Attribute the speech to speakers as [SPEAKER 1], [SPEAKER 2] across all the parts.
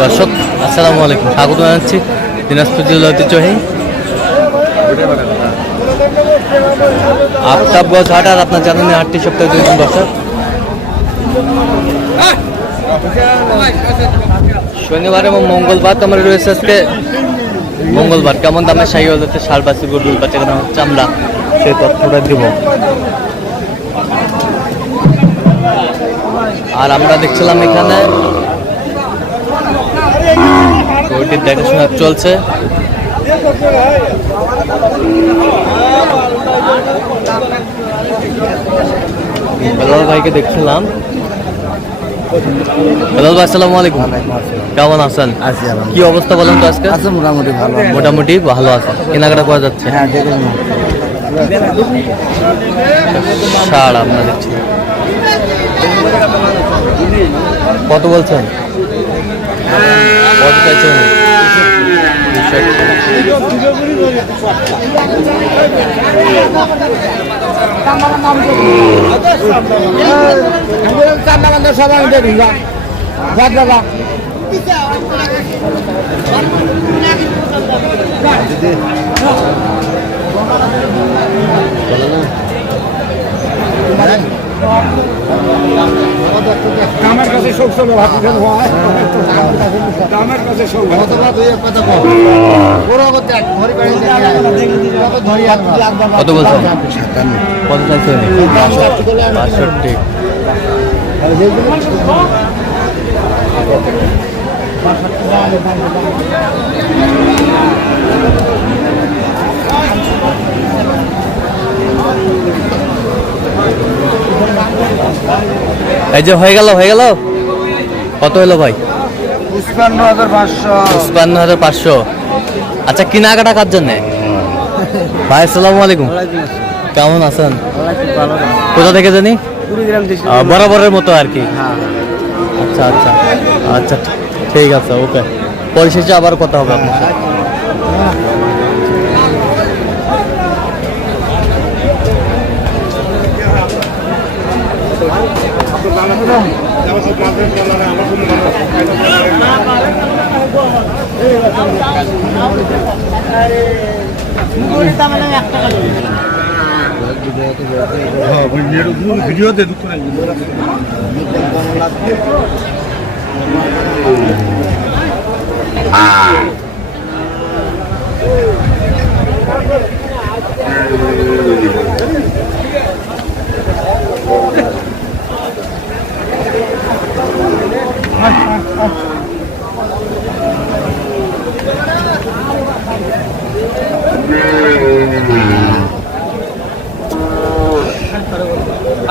[SPEAKER 1] দর্শক, আসসালামু আলাইকুম। স্বাগত জানাচ্ছি দিনাজপুর জেলা ঐতিহ্যবাহী আফতাবগঞ্জ হাট আর আপনার জানেন হাটটি সপ্তাহে দুই দিন দর্শক শনিবার এবং মঙ্গলবার তোমার রয়েছে আজকে। মঙ্গলবার কেমন দামে শাহী হজাতে সার বাসি গরুর বাচ্চা কেনা হচ্ছে আমরা সেই তথ্যটা দিব। আর আমরা দেখছিলাম এখানে। গরুটির দেখাশোনা চলছে। বেলাল ভাইকে দেখছিলাম। বেলাল ভাই আসসালামু আলাইকুম। কেমন আছেন? কি অবস্থা বলেন তো আজকে?
[SPEAKER 2] আছে মোটামুটি ভালো
[SPEAKER 1] মোটামুটি ভালো আছে। কেনাকাটা করা যাচ্ছে?
[SPEAKER 2] হ্যাঁ
[SPEAKER 1] সার আমরা দেখছি। কত বলছেন? কত চাইছেন?
[SPEAKER 3] আমার হয়। কাছে শোক
[SPEAKER 1] কত বলছেন কত চাইছেন বাষট্টি। এই যে হয়ে গেল হয়ে গেল? কত হলো ভাই?
[SPEAKER 2] পঞ্চান্ন হাজার পাঁচশো।
[SPEAKER 1] হাজার পাঁচশো। আচ্ছা কেনাকাটা কার জন্যে? ভাই আসসালামু আলাইকুম। কেমন আছেন? কোথা থেকে জানি? বরাবরের মতো আর কি।
[SPEAKER 2] হ্যাঁ।
[SPEAKER 1] আচ্ছা আচ্ছা। আচ্ছা ঠিক আছে ওকে। পরিশেষে আবার কথা হবে আপনার সাথে।
[SPEAKER 3] ভিডিওতে দুঃখ নাই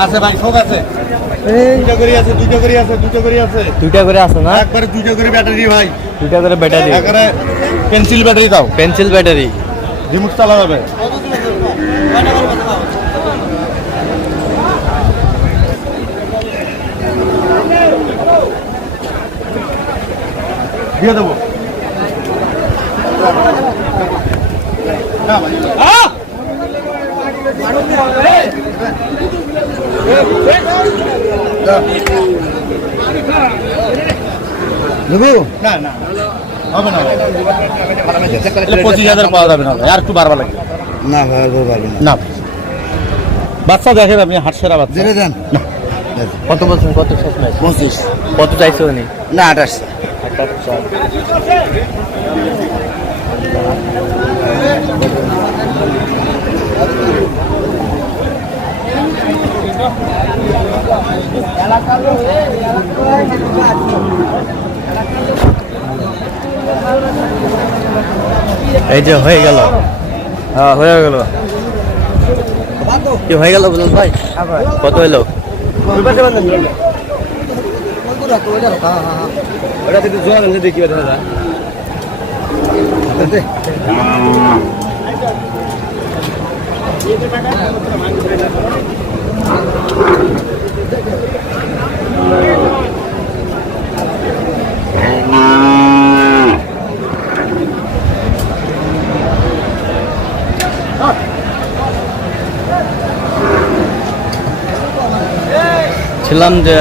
[SPEAKER 3] আছে ভাই সব আছে। দুটো করে আছে দুটো করে আছে দুটো করে আছে।
[SPEAKER 1] দুইটা করে আছে না?
[SPEAKER 3] একবারে দুটো করে ব্যাটারি ভাই।
[SPEAKER 1] দুইটা করে ব্যাটারি
[SPEAKER 3] একবারে পেন্সিল ব্যাটারি দাও।
[SPEAKER 1] পেন্সিল ব্যাটারি
[SPEAKER 3] রিমোট চালা যাবে দিয়ে দেবো।
[SPEAKER 2] দেবো
[SPEAKER 3] না না। হবে না পঁচিশ হাজার পাওয়া যাবে না ভাই, আর একটু বাড়বা লাগবে
[SPEAKER 2] না না।
[SPEAKER 3] না। বাচ্চা দেখেন আপনি হাট সেরা বাচ্চা।
[SPEAKER 2] দেন।
[SPEAKER 1] কত বলছেন কত
[SPEAKER 2] পঁচিশ।
[SPEAKER 1] কত চাইছে উনি?
[SPEAKER 2] না আঠাশ।
[SPEAKER 1] এই যে হয়ে গেল। হ্যাঁ হয়ে গেল। কি হয়ে গেল বলুন ভাই? কত হলে
[SPEAKER 2] দেখি দাদা
[SPEAKER 1] বলছিলাম যে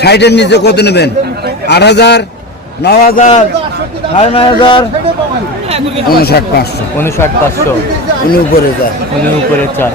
[SPEAKER 2] সাইটের নিচে কত নেবেন? আট হাজার ন হাজার সাড়ে নয় হাজার? উনষাট পাঁচশো।
[SPEAKER 1] উনষাট পাঁচশো।
[SPEAKER 2] উনি উপরে চায়
[SPEAKER 1] উনি উপরে
[SPEAKER 2] চায়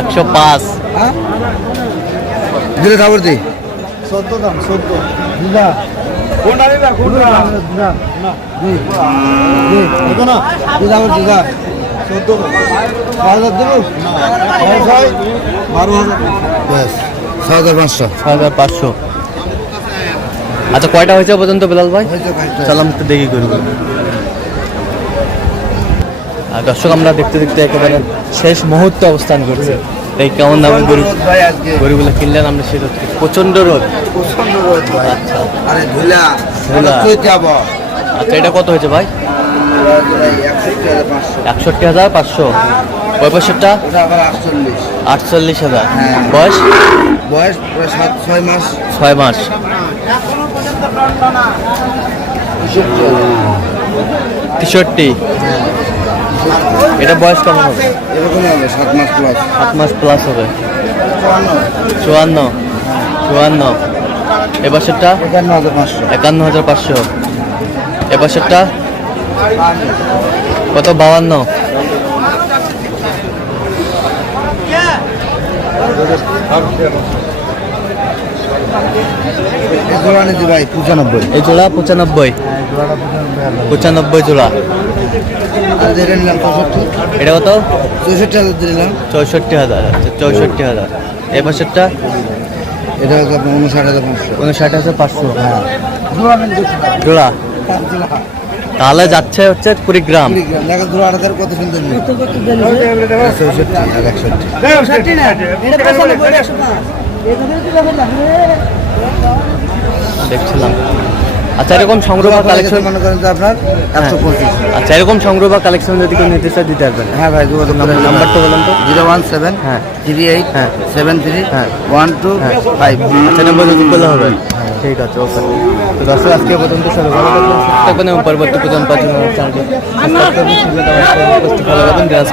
[SPEAKER 1] একশো পাঁচ।
[SPEAKER 2] দিলে খবর দিই
[SPEAKER 3] চোদ্দ দাম চোদ্দ
[SPEAKER 2] দিদা। দিদা দিদা দিদা। হাজার দেবো? বারো ব্যাস ছ হাজার পাঁচশো।
[SPEAKER 1] ছয় হাজার পাঁচশো। আচ্ছা কয়টা হয়েছে পর্যন্ত বেলাল ভাই? চালাম একটু দেখি করব দর্শক আমরা দেখতে দেখতে একেবারে শেষ মুহূর্তে অবস্থান করছি। এই কেমন দামে গরু
[SPEAKER 2] ভাই আজকে
[SPEAKER 1] গরুগুলো কিনলেন আমরা সেটা প্রচণ্ড রোদ।
[SPEAKER 2] প্রচণ্ড রোদ
[SPEAKER 1] আচ্ছা।
[SPEAKER 2] আরে ধুলা।
[SPEAKER 1] ধুলা।
[SPEAKER 2] চৈতে
[SPEAKER 1] আচ্ছা এটা কত হয়েছে ভাই?
[SPEAKER 2] একষট্টি হাজার পাঁচশো।
[SPEAKER 1] ওই
[SPEAKER 2] আটচল্লিশ।
[SPEAKER 1] হাজার।
[SPEAKER 2] হ্যাঁ।
[SPEAKER 1] বয়স?
[SPEAKER 2] বয়স সাত ছয় মাস।
[SPEAKER 1] ছয় মাস। তেষট্টি। এটা বয়স কেমন হবে?
[SPEAKER 2] এরকম হবে সাত মাস প্লাস
[SPEAKER 1] সাত মাস প্লাস হবে।
[SPEAKER 2] চুয়ান্ন।
[SPEAKER 1] চুয়ান্ন। চুয়ান্ন। এ বছরটা?
[SPEAKER 2] একান্ন হাজার পাঁচশো।
[SPEAKER 1] একান্ন হাজার পাঁচশো। এ বছরটা? কত? বাউান্ন।
[SPEAKER 2] এই জোড়া নিতে ভাই পঁচানব্বই।
[SPEAKER 1] এই জোড়া পঁচানব্বই।
[SPEAKER 2] পঁচানব্বই
[SPEAKER 1] জোড়া। এটা কত?
[SPEAKER 2] চৌষট্টি হাজার
[SPEAKER 1] চৌষট্টি হাজার আচ্ছা চৌষট্টি হাজার। এ বছরটা
[SPEAKER 2] এটা উনষাট হাজার পাঁচশো।
[SPEAKER 1] উনষাট হাজার পাঁচশো।
[SPEAKER 2] হ্যাঁ। জোড়া।
[SPEAKER 1] তাহলে যাচ্ছে হচ্ছে কুড়িগ্রাম।
[SPEAKER 2] কুড়ি গ্রাম। দেখো জোড়া কত সুন্দর নিন চৌষট্টি
[SPEAKER 1] দেখছিলাম। আচ্ছা এরকম সংগ্রহ বা কালেকশন
[SPEAKER 2] মনে করেন যে আপনার একশো পঁচিশ।
[SPEAKER 1] আচ্ছা এরকম সংগ্রহ বা কালেকশন যদি কেউ নিতে চায় দিতে পারবেন।
[SPEAKER 2] হ্যাঁ ভাই যোগাযোগ করেন।
[SPEAKER 1] নাম্বারটা বলুন তো।
[SPEAKER 2] জিরো ওয়ান সেভেন
[SPEAKER 1] হ্যাঁ।
[SPEAKER 2] থ্রি এইট
[SPEAKER 1] হ্যাঁ।
[SPEAKER 2] সেভেন থ্রি
[SPEAKER 1] হ্যাঁ।
[SPEAKER 2] ওয়ান টু
[SPEAKER 1] হ্যাঁ।
[SPEAKER 2] ফাইভ।
[SPEAKER 1] আচ্ছা নম্বর যদি বলে হবে। ঠিক আছে ওকে। তো দর্শক আজকে পর্যন্ত সবাই ভালো থাকবেন সুস্থ থাকবেন এবং পরবর্তী পর্যন্ত চ্যানেলটি সাবস্ক্রাইব করবেন সুযোগ দেওয়ার